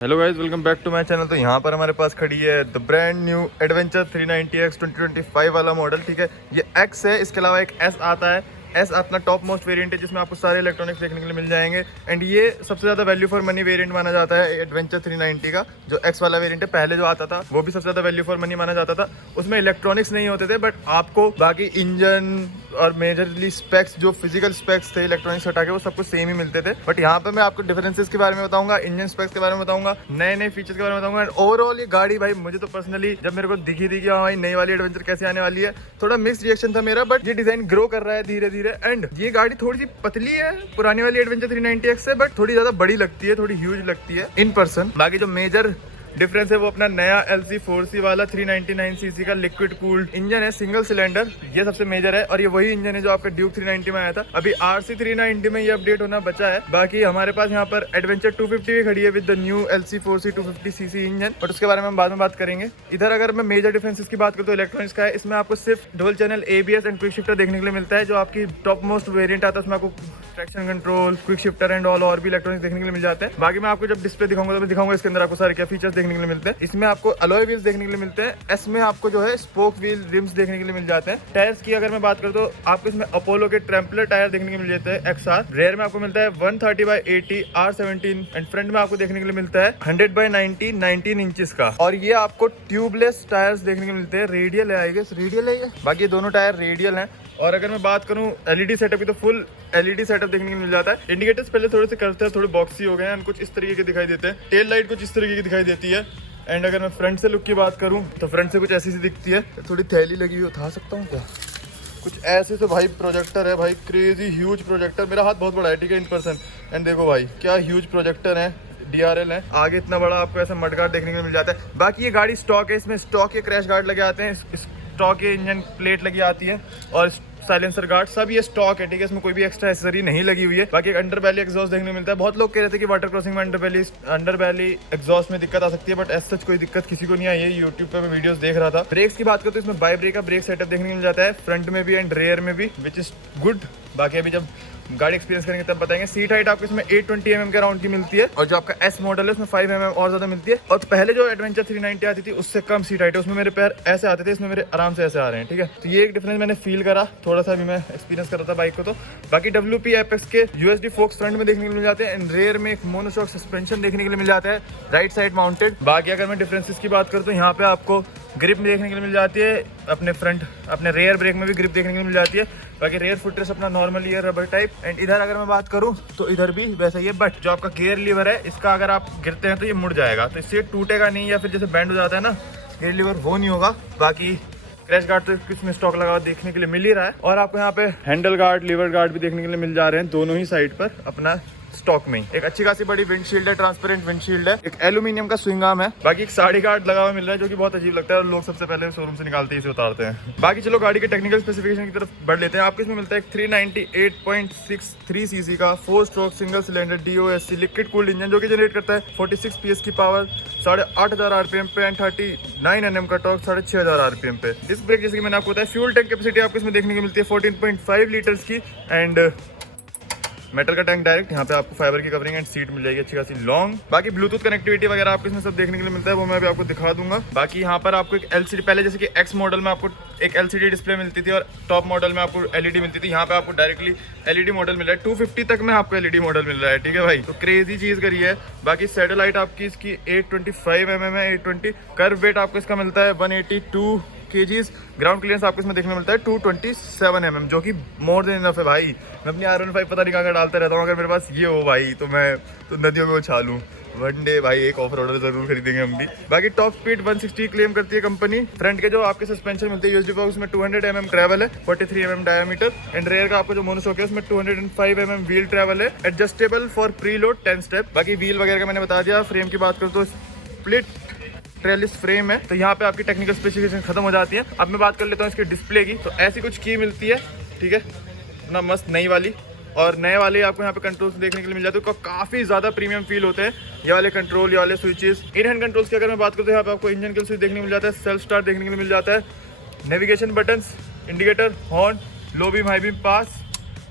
Hello guys, welcome back to my channel. तो यहाँ पर हमारे पास खड़ी है the brand new adventure 390X 2025 वाला मॉडल। ठीक है, ये X है, इसके अलावा एक S आता है। S अपना टॉप मोस्ट वेरिएंट है जिसमें आपको सारे इलेक्ट्रॉनिक्स देखने के लिए मिल जाएंगे। एंड ये सबसे ज़्यादा वैल्यू फॉर मनी वेरिएंट माना जाता है एडवेंचर 390 का। जो X वाला वेरिएंट है, पहले जो आता था वो भी सबसे ज़्यादा वैल्यू फॉर मनी माना जाता था। उसमें इलेक्ट्रॉनिक्स नहीं होते थे, बट आपको बाकी इंजन और मेजरली स्पेक्स, जो फिजिकल स्पेक्स थे इलेक्ट्रॉनिक्स हटा के, वो सब कुछ सेम ही मिलते थे। बट यहाँ पे मैं आपको डिफरेंसेस के बारे में बताऊंगा, इंजन स्पेक्स के बारे में बताऊंगा, नए नए फीचर्स के बारे में बताऊंगा। एंड ओवरऑल ये गाड़ी भाई मुझे तो पर्सनली जब मेरे को दिखी थी कि हाँ भाई नई वाली एडवेंचर कैसे आने वाली है, थोड़ा मिक्स रिएक्शन था मेरा। बट ये डिजाइन ग्रो कर रहा है धीरे धीरे। एंड ये गाड़ी थोड़ी सी पतली है पुरानी वाली एडवेंचर 390X से, बट थोड़ी ज्यादा बड़ी लगती है, थोड़ी ह्यूज लगती है इन पर्सन। बाकी जो मेजर डिफरेंस है वो अपना नया LC4C वाला 399cc का लिक्विड कूल्ड इंजन है, सिंगल सिलेंडर। ये सबसे मेजर है और ये वही इंजन है जो आपका ड्यूक 390 में आया था। अभी RC 390 में ये अपडेट होना बचा है। बाकी हमारे पास यहाँ पर एडवेंचर 250 भी खड़ी है with the new LC4C 250cc engine, but उसके बारे में हम बाद में बात करेंगे। इधर अगर मैं मेजर डिफरेंसेस की बात करूँ तो इलेक्ट्रॉनिक्स का है, इसमें आपको सिर्फ dual channel ABS and quick shifter देखने के लिए मिलता है। जो आपकी टॉप मोस्ट वेरिएंट आता है उसमें आपको traction control, quick shifter and all और भी इलेक्ट्रॉनिक्स देखने के लिए मिल जाते हैं। बाकी मैं आपको जब डिस्प्ले दिखाऊंगा तो मैं दिखाऊंगा इसके अंदर आपको सारे क्या फीचर्स देखने के लिए मिलते हैं। इसमें आपको अलॉय व्हील्स देखने के लिए मिलते हैं। एस में आपको जो है स्पोक व्हील रिम्स देखने के लिए मिल जाते हैं। टायर्स की अगर मैं बात करूँ तो आपको इसमें अपोलो के ट्रैम्पलर टायर देखने के लिए मिल जाते हैं XR। रेयर में आपको मिलता है 130/80 R17 एंड फ्रंट में आपको देखने के लिए मिलता है 100/90 19 इंचेस का। और ये आपको ट्यूबलेस टायर्स देखने के लिए मिलते हैं। रेडियल है, आई गेस रेडियल है ये। बाकी ये दोनों टायर रेडियल हैं। और अगर मैं बात करूं LED सेटअप की तो फुल LED सेटअप देखने को मिल जाता है। इंडिकेटर्स पहले थोड़े से करते हैं, थोड़े बॉक्सी हो गए हैं, कुछ इस तरीके के दिखाई देते हैं। टेल लाइट कुछ इस तरीके की दिखाई देती है। एंड अगर मैं फ्रंट से लुक की बात करूं तो फ्रंट से कुछ ऐसी सी दिखती है। थोड़ी थैली लगी हुई, उठा सकता हूँ क्या? कुछ ऐसे तो भाई प्रोजेक्टर है भाई, क्रेजी ह्यूज प्रोजेक्टर। मेरा हाथ बहुत बड़ा है, ठीक है, इन पर्सन। एंड देखो भाई क्या ह्यूज प्रोजेक्टर है, DRL है। आगे इतना बड़ा आपको ऐसा मड गार्ड देखने को मिल जाता है। बाकी ये गाड़ी स्टॉक है, इसमें स्टॉक के क्रैश गार्ड लगे आते हैं, स्टॉक के इंजन प्लेट लगी आती है और साइलेंसर गार्ड, सब ये स्टॉक है, ठीक है। इसमें कोई भी एक्स्ट्रा एक्सेसरी नहीं लगी हुई है। बाकी एक अंडर बैली एग्जॉस्ट देखने को मिलता है। बहुत लोग कह रहे थे कि वाटर क्रॉसिंग में अंडर बैली एग्जॉस्ट में दिक्कत आ सकती है, बट एज सच कोई दिक्कत किसी को नहीं आई है। यूट्यूब पे मैं वीडियोस देख रहा था। ब्रेक्स की बात करूँ तो इसमें बाई ब्रेक का ब्रेक सेटअप देखने को मिल जाता है, फ्रंट में भी एंड रेयर में भी, विच इज गुड। बाकी अभी जब गाड़ी एक्सपीरियंस करेंगे तब बताएंगे। सीट हाइट आपको इसमें 820 mm के राउंड की मिलती है और जो आपका S मॉडल है उसमें 5 mm और ज्यादा मिलती है। और पहले जो एडवेंचर 390 आती थी उससे कम सीट हाइट है, उसमें मेरे पैर ऐसे आते थे, इसमें मेरे आराम से ऐसे आ रहे हैं, ठीक है। तो ये एक डिफरेंस मैंने फील करा थोड़ा सा, अभी मैं एक्सपीरियंस कर रहा था बाइक को। तो बाकी WP एपेक्स के USD फोक्स फ्रंट में देखने के लिए मिल जाते हैं एंड रेयर में एक मोनोशॉक सस्पेंशन देखने के लिए मिल जाता है, राइट साइड माउंटेड। बाकी अगर मैं डिफरेंसेस की बात करूँ तो यहाँ पे आपको ग्रिप में देखने के लिए मिल जाती है, अपने रेयर ब्रेक में भी ग्रिप देखने के लिए मिल जाती है। बाकी रेयर फुटरेस्ट अपना नॉर्मली है, रबर टाइप। एंड इधर अगर मैं बात करूं तो इधर भी वैसा ही है, बट जो आपका गियर लीवर है इसका अगर आप गिरते हैं तो ये मुड़ जाएगा, तो इससे टूटेगा नहीं, या फिर जैसे बैंड हो जाता है ना गियर लीवर, वो नहीं होगा। बाकी क्रैश गार्ड तो इसमें स्टॉक लगा देखने के लिए मिल ही रहा है। और आपको यहाँ पे हैंडल गार्ड, लीवर गार्ड भी देखने के लिए मिल जा रहे हैं दोनों ही साइड पर अपना स्टॉक में। एक अच्छी खासी बड़ी विंडशील्ड है, ट्रांसपेरेंट विंडशील्ड है। एक एल्यूमिनियम का स्विंग आर्म है। बाकी एक साड़ी गार्ड लगा हुआ मिल रहा है जो कि बहुत अजीब लगता है और लोग सबसे पहले शोरूम से निकालते ही इसे उतारते हैं। बाकी चलो गाड़ी के टेक्निकल स्पेसिफिकेशन की तरफ बढ़ लेते हैं। आपको इसमें मिलता है एक 398.63cc का 4 stroke single cylinder DOSC liquid cooled engine जो कि जनरेट करता है 46 PS की पावर 8,500 RPM पे एंड 39 Nm का टॉर्क 6,500 RPM पे। डिस्क ब्रेक जैसे कि मैंने आपको बताया। फ्यूल टैंक कैपेसिटी आपको इसमें देखने को मिलती है 14.5 लीटर्स की एंड मेटल का टैंक डायरेक्ट। यहाँ पे आपको फाइबर की कवरिंग एंड सीट मिल जाएगी अच्छी खासी लॉन्ग। बाकी ब्लूटूथ कनेक्टिविटी वगैरह आपको इसमें सब देखने के लिए मिलता है, वो मैं अभी आपको दिखा दूंगा। बाकी यहाँ पर आपको एक LCD, पहले जैसे कि X मॉडल में आपको एक LCD डिस्प्ले मिलती थी और टॉप मॉडल में आपको LED मिलती थी, यहाँ पे आपको डायरेक्टली LED मॉडल मिल रहा है। 250 तक में आपको LED मॉडल मिल रहा है, ठीक है भाई, तो क्रेजी चीज करी है। बाकी सैटेलाइट आपकी इसकी 825 mm है, 820। कर्व वेट आपको इसका मिलता है 182 kgs। ग्राउंड क्लियरेंस आपको इसमें देखने को मिलता है 227 mm, जो कि मोर देन इनफ है भाई। मैं अपनी R15 पता नहीं कहाँ डालता रहता हूँ, अगर मेरे पास ये हो भाई तो मैं तो नदियों में उछालूं। वन डे भाई एक ऑफ रोडर जरूर खरीदेंगे हम भी। बाकी टॉप स्पीड 160 क्लेम करती है कंपनी। फ्रंट के जो आपके सस्पेंशन मिलते हैं USD बॉक्स में 200 mm ट्रैवल है, 43 mm डायमीटर। एंड रेयर का आपको जो मोनोशॉक है उसमें 205 mm व्हील ट्रैवल है, adjustable for pre load 10 step. बाकी व्हील वगैरह का मैंने बता दिया। फ्रेम की बात करूँ तो स्प्लिट ट्रेलिस फ्रेम है। तो यहाँ पे आपकी टेक्निकल स्पेसिफिकेशन खत्म हो जाती है। अब मैं बात कर लेता हूँ इसके डिस्प्ले की। तो ऐसी कुछ की मिलती है, ठीक है ना, मस्त नई वाली। और नए वाले आपको यहाँ पे कंट्रोल्स देखने के लिए मिल जाते हैं, काफी ज्यादा प्रीमियम फील होते हैं ये वाले कंट्रोल, ये वाले स्विचेस। इन हैंड कंट्रोल्स की अगर मैं बात करूँ तो यहाँ पे आपको इंजन किल स्विच देखने को मिल जाता है, सेल्फ स्टार्ट देखने के लिए मिल जाता है, navigation buttons, indicator, horn, low beam, high beam, pass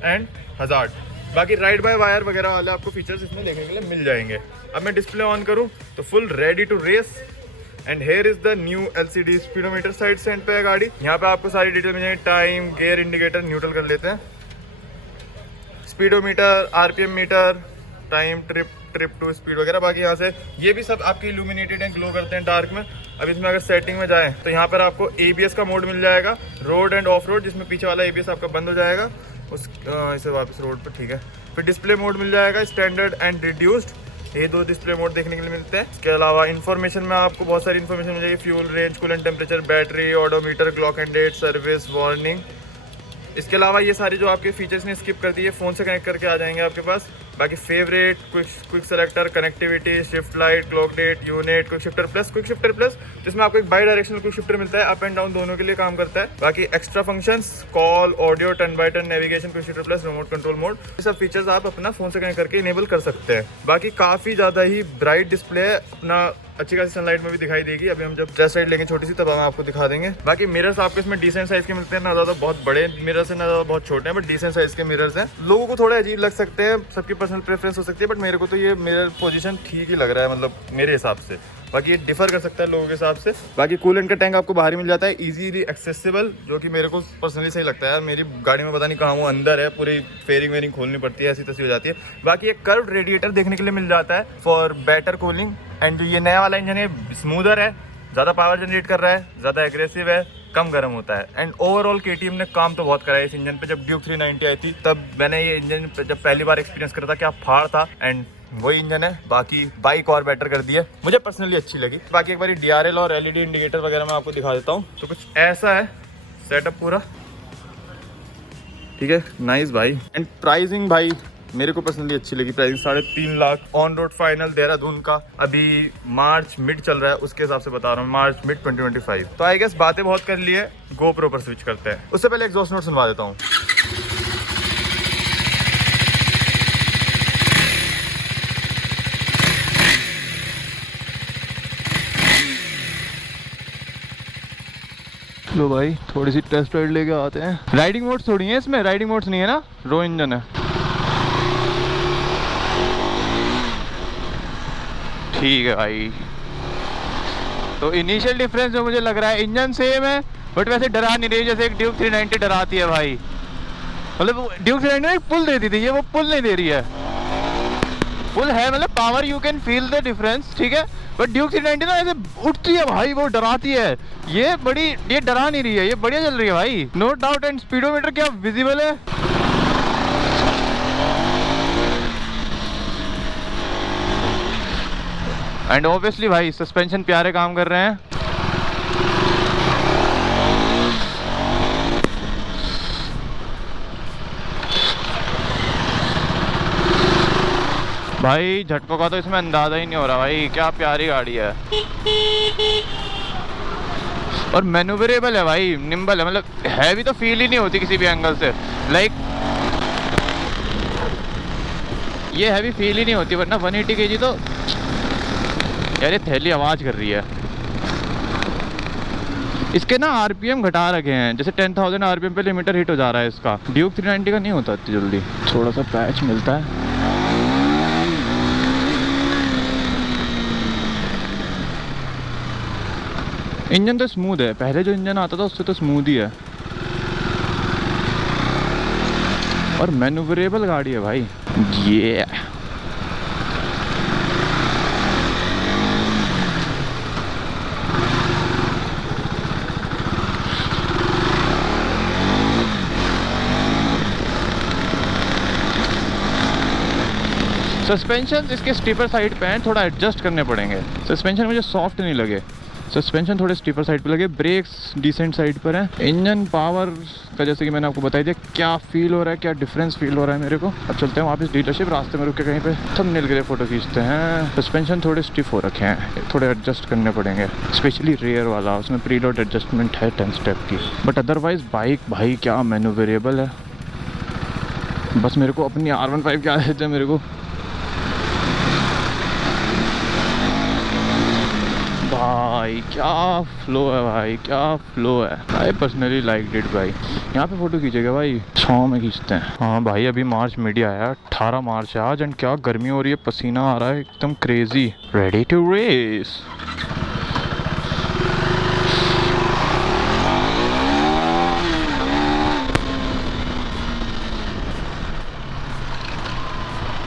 and hazard. बाकी राइड बाय वायर वगैरह वाले आपको फीचर्स इसमें देखने के लिए मिल जाएंगे। अब मैं डिस्प्ले ऑन करूं तो full ready to race. And here is the new LCD speedometer side stand पे है गाड़ी। यहाँ पे आपको सारी डिटेल मिल जाएगी, टाइम, गियर इंडिकेटर, न्यूट्रल कर लेते हैं, speedometer, RPM meter, time, trip two speed वगैरह। बाकी यहाँ से ये भी सब आपके इल्यूमिनेटेड एंड ग्लो करते हैं डार्क में। अब इसमें अगर सेटिंग में जाएं तो यहाँ पर आपको ABS का मोड मिल जाएगा, रोड एंड ऑफ रोड, जिसमें पीछे वाला ABS आपका बंद हो जाएगा इसे वापस रोड पर, ठीक है। फिर डिस्प्ले मोड मिल जाएगा, स्टैंडर्ड एंड रिड्यूस्ड, ये 2 डिस्प्ले मोड देखने के लिए मिलते हैं। इसके अलावा इन्फॉर्मेशन में आपको बहुत सारी इन्फॉर्मेशन मिल जाएगी, fuel range, coolant temperature, battery, odometer, clock and date, service warning. इसके अलावा ये सारे जो आपके फीचर्स ने स्किप कर दिए, फ़ोन से कनेक्ट करके आ जाएंगे आपके पास। बाकी favourite, quick selector, connectivity, shift light, clock date, unit, quick shifter plus, जिसमें आपको एक बाई डायरेक्शनल क्विक शिफ्टर मिलता है, अप एंड डाउन दोनों के लिए काम करता है। बाकी extra functions, call, audio, turn by turn, navigation, quick shifter plus, remote control mode, ये सब फीचर्स आप अपना फ़ोन से कनेक्ट करके इनेबल कर सकते हैं। बाकी काफ़ी ज़्यादा ही ब्राइट डिस्प्ले है, अपना अच्छी खासी सनलाइट में भी दिखाई देगी। अभी हम जब टेस्ट राइड लेंगे छोटी सी, तब हम आपको दिखा देंगे। बाकी मिरर्स आपके इसमें डिसेंट साइज के मिलते हैं, ना ज़्यादा बहुत बड़े मिरर्स हैं, ना ज़्यादा बहुत छोटे हैं, बट डिसेंट साइज के मिरर्स हैं। लोगों को थोड़ा अजीब लग सकते हैं, सबकी पर्सनल प्रेफरेंस हो सकती है, बट मेरे को तो ये मिरर पोजीशन ठीक ही लग रहा है, मतलब मेरे हिसाब से। बाकी ये डिफर कर सकता है लोगों के हिसाब से। बाकी कूलेंट का टैंक आपको बाहर ही मिल जाता है, इजीली एक्सेसिबल, जो कि मेरे को पर्सनली सही लगता है। मेरी गाड़ी में पता नहीं कहाँ वो अंदर है, पूरी फेयरिंग वेयरिंग खोलनी पड़ती है, ऐसी तैसी हो जाती है। बाकी एक कर्व रेडिएटर देखने के लिए मिल जाता है फॉर बेटर कूलिंग। एंड जो ये नया वाला इंजन है, स्मूदर है, ज़्यादा पावर जनरेट कर रहा है, ज़्यादा एग्रेसिव है, कम गर्म होता है। एंड ओवरऑल KTM ने काम तो बहुत करा है इस इंजन पे। जब ड्यूक 390 आई थी तब मैंने ये इंजन जब पहली बार एक्सपीरियंस करा था, क्या फाड़ था। एंड वही इंजन है, बाकी बाइक और बेटर कर दी है, मुझे पर्सनली अच्छी लगी। बाकी एक बार DRL और LED इंडिकेटर वगैरह मैं आपको दिखा देता हूँ। तो कुछ ऐसा है सेटअप पूरा, ठीक है, नाइस भाई। एंड प्राइसिंग भाई मेरे को पर्सनली अच्छी लगी, pricing 3.5 lakh on road final Dehradun का। अभी मार्च मिड चल रहा है, उसके हिसाब से बता रहा हूँ, मार्च मिड 2025। तो आई गेस बातें बहुत कर ली है, GoPro पर स्विच करते हैं। उससे पहले एग्जॉस्ट नोट सुनवा देता हूँ। लो भाई, थोड़ी सी टेस्ट राइड लेके आते हैं। राइडिंग मोड्स थोड़ी है इसमें, राइडिंग मोड्स नहीं है ना, रो इंजन है, ठीक है भाई। तो इनिशियल डिफरेंस जो मुझे लग रहा है, इंजन सेम है बट वैसे डरा नहीं रही जैसे एक ड्यूक 390 डराती है भाई। मतलब ड्यूक 390 एक पुल देती थी, ये वो पुल नहीं दे रही है। पुल है, मतलब power you can feel the difference, ठीक है, बट ड्यूक 390 ना ऐसे उठती है भाई, वो डराती है। ये डरा नहीं रही है, ये बढ़िया चल रही है भाई, नो डाउट। एंड स्पीडोमीटर क्या विजिबल है, एंड ऑब्वियसली भाई सस्पेंशन प्यारे काम कर रहे हैं। भाई झटकों का तो इसमें अंदाजा ही नहीं हो रहा भाई, क्या प्यारी गाड़ी है। और मैन्यूवरेबल है भाई, निम्बल है, मतलब हैवी तो फील ही नहीं होती किसी भी एंगल से। लाइक ये हैवी फील ही नहीं होती, वरना 180 kg तो यार ये थैली आवाज़ कर रही है। इसके ना RPM घटा रखे हैं, जैसे 10,000 RPM पे लिमिटर हिट हो जा रहा है इसका। ड्यूक 390 का नहीं होता इतनी जल्दी, थोड़ा सा पैच मिलता है। इंजन तो स्मूथ है, पहले जो इंजन आता था उससे तो स्मूथ ही है, और मैन्यूवरेबल गाड़ी है भाई ये। सस्पेंशन इसके स्टीपर साइड पे हैं, थोड़ा एडजस्ट करने पड़ेंगे। सस्पेंशन मुझे सॉफ्ट नहीं लगे, सस्पेंशन थोड़े स्टीपर साइड पे लगे। ब्रेक्स डिसेंट साइड पर है। इंजन पावर का जैसे कि मैंने आपको बताई दिया, क्या फील हो रहा है, क्या डिफरेंस फील हो रहा है मेरे को। अब चलते हैं वापस डीलरशिप, रास्ते में रुक के कहीं पे थंबनेल के लिए फ़ोटो खींचते हैं। सस्पेंशन थोड़े स्टिफ हो रखे हैं, थोड़े एडजस्ट करने पड़ेंगे, स्पेशली रेयर वाला, उसमें प्रीलोड एडजस्टमेंट है 10 स्टेप की। बट अदरवाइज़ बाइक भाई क्या मैन्यूवरेबल है। बस मेरे को अपनी R15 क्या देते हैं मेरे को भाई, भाई, क्या फ्लो है भाई, क्या फ्लो है। आई पर्सनली लाइक इट भाई। यहाँ पे फोटो खींचेगा भाई, छाँव में खींचते हैं। हाँ भाई, अभी मार्च मिड आया, 18 मार्च है आज, एंड क्या गर्मी हो रही है, पसीना आ रहा है एकदम क्रेजी। Ready to race.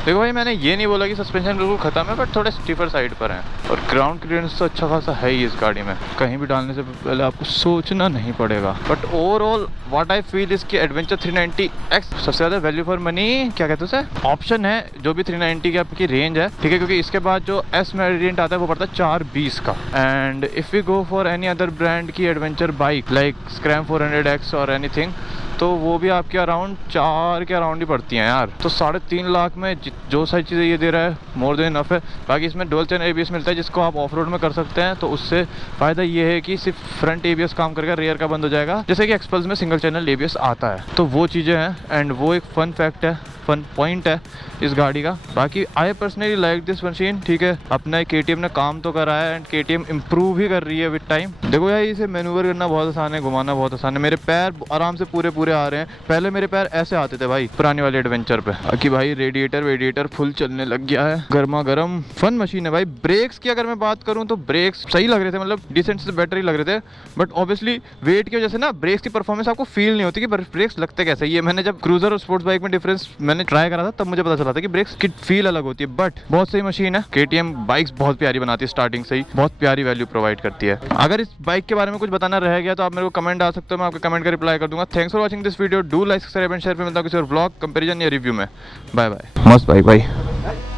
देखो भाई, मैंने ये नहीं बोला कि सस्पेंशन बिल्कुल खत्म है, बट थोड़े स्टीफर साइड पर हैं, और ग्राउंड क्लियरेंस तो अच्छा खासा है ही इस गाड़ी में। कहीं भी डालने से पहले आपको सोचना नहीं पड़ेगा। But overall what I feel इसकी एडवेंचर 390X सबसे ज़्यादा वैल्यू फॉर मनी, क्या कहते हैं उसे, ऑप्शन है जो भी 390 की आपकी रेंज है, ठीक है, क्योंकि इसके बाद जो एस वेरिएंट आता है वो पड़ता है 420 का। And if we go for any other brand की adventure bike like Scram 400X और एनीथिंग, तो वो भी आपके अराउंड 4 के अराउंड ही पड़ती हैं यार। तो 3.5 लाख में जो सारी चीज़ें ये दे रहा है मोर देन इनफ है। बाकी इसमें डुअल चैनल ABS मिलता है जिसको आप ऑफ रोड में कर सकते हैं, तो उससे फ़ायदा ये है कि सिर्फ फ्रंट ABS काम करके रेयर का बंद हो जाएगा, जैसे कि एक्सपल्स में सिंगल चैनल ABS आता है। तो वो चीज़ें हैं, एंड वो एक फ़न फैक्ट है, फन पॉइंट है इस गाड़ी का। बाकी I personally like this machine, ठीक है। अपना KTM ने काम तो करा है, एंड KTM इम्प्रूव भी कर रही है विद टाइम। देखो यार, इसे मैन्यूवर करना बहुत आसान है, घुमाना बहुत आसान है। मेरे पैर आराम से पूरे आ रहे हैं। पहले मेरे पैर ऐसे आते थे भाई पुराने वाले एडवेंचर पे। बाकी भाई रेडिएटर फुल चलने लग गया है, गर्मा गर्म फन मशीन है भाई। ब्रेक्स की अगर मैं बात करूँ तो ब्रेक्स सही लग रहे थे, मतलब डिसेंट से बेटर ही लग रहे थे, बट ऑब्वियसली वेट की वजह से ना ब्रेक्स की परफॉर्मेंस आपको फील नहीं होती कि ब्रेक्स लगते कैसे। ये मैंने जब क्रूजर और स्पोर्ट्स बाइक में डिफरेंस मैंने ट्राई करा था, तब मुझे पता चला था कि ब्रेक्स की फील अलग होती है। बट बहुत सही मशीन है। KTM बाइक्स बहुत प्यारी बनाती है, स्टार्टिंग से ही बहुत प्यारी वैल्यू प्रोवाइड करती है। अगर इस बाइक के बारे में कुछ बताना रह गया तो आप मेरे को कमेंट डाल सकते हो, मैं आपके कमेंट का रिप्लाई कर दूंगा। Thanks for watching this video, do like subscribe and share. पे मिलता हूं किसी और ब्लॉग कंपैरिजन या रिव्यू में। Bye bye. मस्त बाइक भाई।